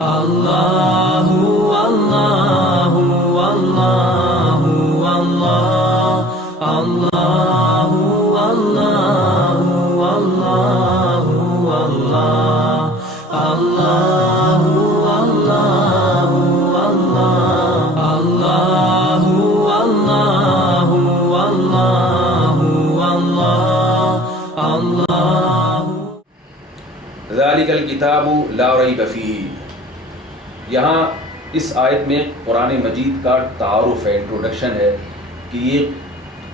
اللہ اللہ اللہ اللہ اللہ اللہ اللہ اللہ اللہ اللہ اللہ اللہ اللہ ذالک الکتاب لا ریب فیہ. یہاں اس آیت میں قرآن مجید کا تعارف ہے، انٹروڈکشن ہے کہ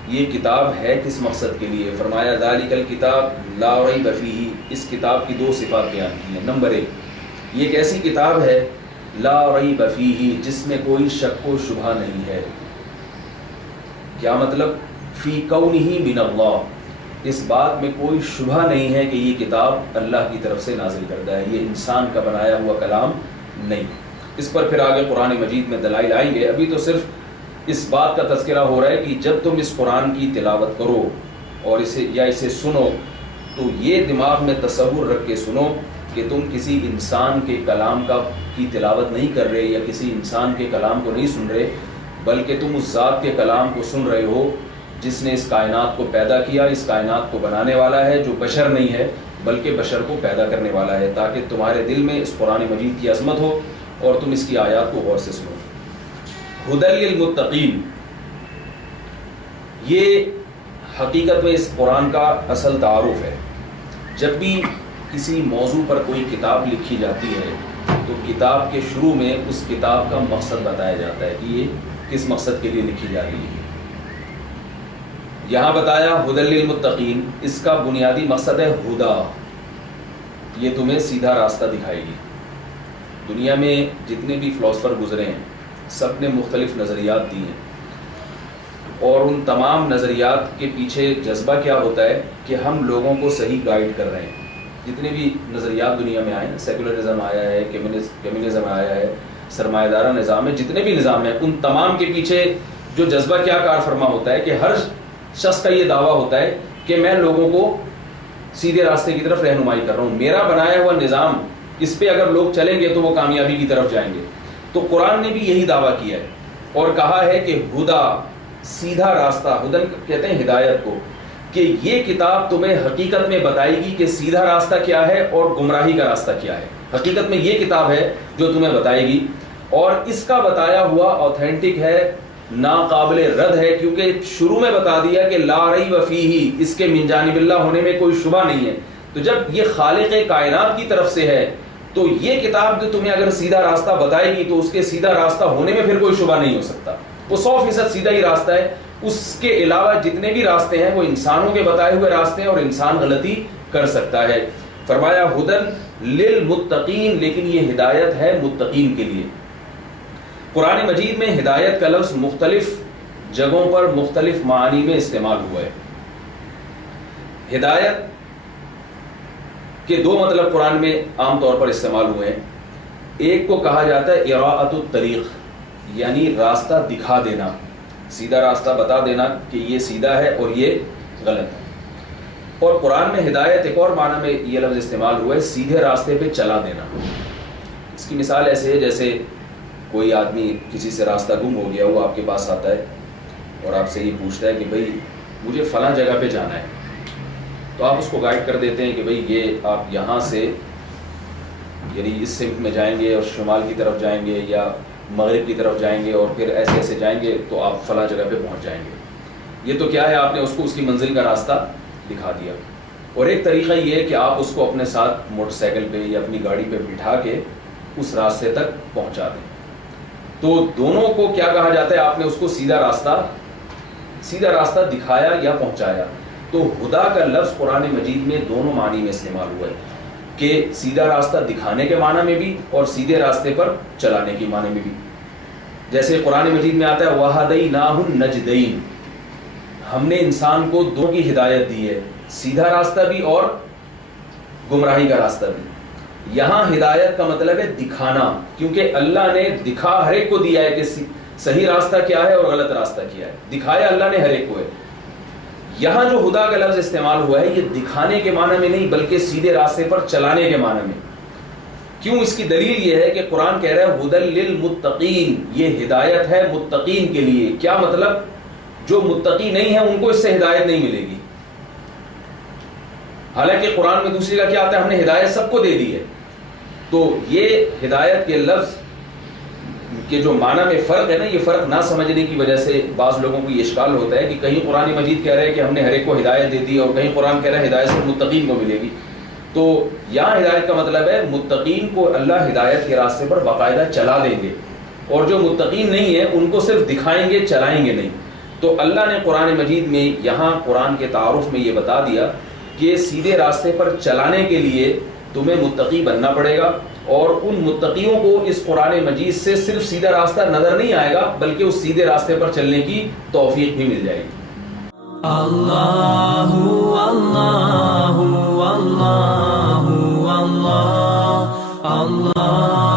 یہ کتاب ہے کس مقصد کے لیے. فرمایا ذالک الکتاب لا ریب فیہ. اس کتاب کی دو صفات بیان کی ہیں. نمبر 1، یہ ایک ایسی کتاب ہے لا ریب فیہ جس میں کوئی شک و شبہ نہیں ہے. کیا مطلب؟ فی کونہ من اللہ، اس بات میں کوئی شبہ نہیں ہے کہ یہ کتاب اللہ کی طرف سے نازل کردہ ہے، یہ انسان کا بنایا ہوا کلام نہیں. اس پر پھر آگے قرآن مجید میں دلائل آئیں گے. ابھی تو صرف اس بات کا تذکرہ ہو رہا ہے کہ جب تم اس قرآن کی تلاوت کرو اور اسے سنو تو یہ دماغ میں تصور رکھ کے سنو کہ تم کسی انسان کے کلام کی تلاوت نہیں کر رہے یا کسی انسان کے کلام کو نہیں سن رہے، بلکہ تم اس ذات کے کلام کو سن رہے ہو جس نے اس کائنات کو پیدا کیا، اس کائنات کو بنانے والا ہے، جو بشر نہیں ہے بلکہ بشر کو پیدا کرنے والا ہے، تاکہ تمہارے دل میں اس قرآن مجید کی عظمت ہو اور تم اس کی آیات کو غور سے سنو. ہدی للمتقین، یہ حقیقت میں اس قرآن کا اصل تعارف ہے. جب بھی کسی موضوع پر کوئی کتاب لکھی جاتی ہے تو کتاب کے شروع میں اس کتاب کا مقصد بتایا جاتا ہے کہ یہ کس مقصد کے لیے لکھی جا رہی ہے. یہاں بتایا ہدی للمتقین، اس کا بنیادی مقصد ہے ہدا، یہ تمہیں سیدھا راستہ دکھائے گی. دنیا میں جتنے بھی فلاسفر گزرے ہیں سب نے مختلف نظریات دی ہیں، اور ان تمام نظریات کے پیچھے جذبہ کیا ہوتا ہے کہ ہم لوگوں کو صحیح گائیڈ کر رہے ہیں. جتنے بھی نظریات دنیا میں آئے ہیں، سیکولرزم آیا ہے، کمیونزم آیا ہے، سرمایہ دارہ نظام ہے، جتنے بھی نظام ہیں ان تمام کے پیچھے جو جذبہ کیا کار فرما ہوتا ہے کہ ہر شخص کا یہ دعویٰ ہوتا ہے کہ میں لوگوں کو سیدھے راستے کی طرف رہنمائی کر رہا ہوں، میرا بنایا ہوا نظام اس پہ اگر لوگ چلیں گے تو وہ کامیابی کی طرف جائیں گے. تو قرآن نے بھی یہی دعویٰ کیا ہے اور کہا ہے کہ ہدا، سیدھا راستہ، ہدن کہتے ہیں ہدایت کو، کہ یہ کتاب تمہیں حقیقت میں بتائے گی کہ سیدھا راستہ کیا ہے اور گمراہی کا راستہ کیا ہے. حقیقت میں یہ کتاب ہے جو تمہیں بتائے گی، اور اس کا بتایا ہوا اوتھینٹک ہے، ناقابل رد ہے، کیونکہ شروع میں بتا دیا کہ لا ریب فیہ، اس کے من جانب اللہ ہونے میں کوئی شبہ نہیں ہے. تو جب یہ خالق کائنات کی طرف سے ہے تو یہ کتاب جو تمہیں اگر سیدھا راستہ بتائے گی تو اس کے سیدھا راستہ ہونے میں پھر کوئی شبہ نہیں ہو سکتا، وہ 100% سیدھا ہی راستہ ہے. اس کے علاوہ جتنے بھی راستے ہیں وہ انسانوں کے بتائے ہوئے راستے ہیں اور انسان غلطی کر سکتا ہے. فرمایا ہدی للمتقین، لیکن یہ ہدایت ہے متقین کے لیے. قرآن مجید میں ہدایت کا لفظ مختلف جگہوں پر مختلف معنی میں استعمال ہوا ہے. ہدایت کے دو مطلب قرآن میں عام طور پر استعمال ہوئے ہیں. ایک کو کہا جاتا ہے اراءۃ الطریق، یعنی راستہ دکھا دینا، سیدھا راستہ بتا دینا کہ یہ سیدھا ہے اور یہ غلط ہے. اور قرآن میں ہدایت ایک اور معنی میں یہ لفظ استعمال ہوا ہے سیدھے راستے پہ چلا دینا. اس کی مثال ایسے ہے جیسے کوئی آدمی کسی سے راستہ گم ہو گیا، وہ آپ کے پاس آتا ہے اور آپ سے یہ پوچھتا ہے کہ بھائی مجھے فلاں جگہ پہ جانا ہے، تو آپ اس کو گائیڈ کر دیتے ہیں کہ بھائی یہ آپ یہاں سے یعنی اس سمت میں جائیں گے اور شمال کی طرف جائیں گے یا مغرب کی طرف جائیں گے اور پھر ایسے ایسے جائیں گے تو آپ فلاں جگہ پہ پہنچ جائیں گے. یہ تو کیا ہے، آپ نے اس کو اس کی منزل کا راستہ دکھا دیا. اور ایک طریقہ یہ ہے کہ آپ اس کو اپنے ساتھ موٹر سائیکل پہ یا اپنی گاڑی پہ بٹھا کے اس راستے تک پہنچا دیں. تو دونوں کو کیا کہا جاتا ہے، آپ نے اس کو سیدھا راستہ دکھایا یا پہنچایا. تو ہدا کا لفظ قرآن مجید میں دونوں معنی میں استعمال ہوا ہے کہ سیدھا راستہ دکھانے کے معنی میں بھی اور سیدھے راستے پر چلانے کے معنی میں بھی. جیسے قرآن مجید میں آتا ہے وَهَدَيْنَاهُ النَّجْدَيْنِ، ہم نے انسان کو دو کی ہدایت دی ہے، سیدھا راستہ بھی اور گمراہی کا راستہ بھی. یہاں ہدایت کا مطلب ہے دکھانا، کیونکہ اللہ نے دکھا ہر ایک کو دیا ہے کہ صحیح راستہ کیا ہے اور غلط راستہ کیا ہے، دکھایا اللہ نے ہر ایک کو ہے. یہاں جو ہدا کا لفظ استعمال ہوا ہے یہ دکھانے کے معنی میں نہیں بلکہ سیدھے راستے پر چلانے کے معنی میں. کیوں؟ اس کی دلیل یہ ہے کہ قرآن کہہ رہا ہے ہدی للمتقین، یہ ہدایت ہے متقین کے لیے۔ کیا مطلب؟ جو متقی نہیں ہے ان کو اس سے ہدایت نہیں ملے گی۔ حالانکہ قرآن میں دوسری جگہ کیا آتا ہے؟ ہم نے ہدایت سب کو دے دی ہے۔ تو یہ ہدایت کے لفظ کے جو معنی میں فرق ہے نا، یہ فرق نہ سمجھنے کی وجہ سے بعض لوگوں کو یہ اشکال ہوتا ہے کہ کہیں قرآن مجید کہہ رہے ہیں کہ ہم نے ہر ایک کو ہدایت دے دی، اور کہیں قرآن کہہ رہا ہے ہدایت صرف متقین کو ملے گی۔ تو یہاں ہدایت کا مطلب ہے متقین کو اللہ ہدایت کے راستے پر باقاعدہ چلا دیں گے، اور جو متقین نہیں ہیں ان کو صرف دکھائیں گے، چلائیں گے نہیں۔ تو اللہ نے قرآن مجید میں یہاں قرآن کے تعارف میں یہ بتا دیا کہ سیدھے راستے پر چلانے کے لیے تمہیں متقی بننا پڑے گا، اور ان متقیوں کو اس قرآن مجید سے صرف سیدھا راستہ نظر نہیں آئے گا بلکہ اس سیدھے راستے پر چلنے کی توفیق بھی مل جائے گی۔ اللہ اللہ اللہ اللہ اللہ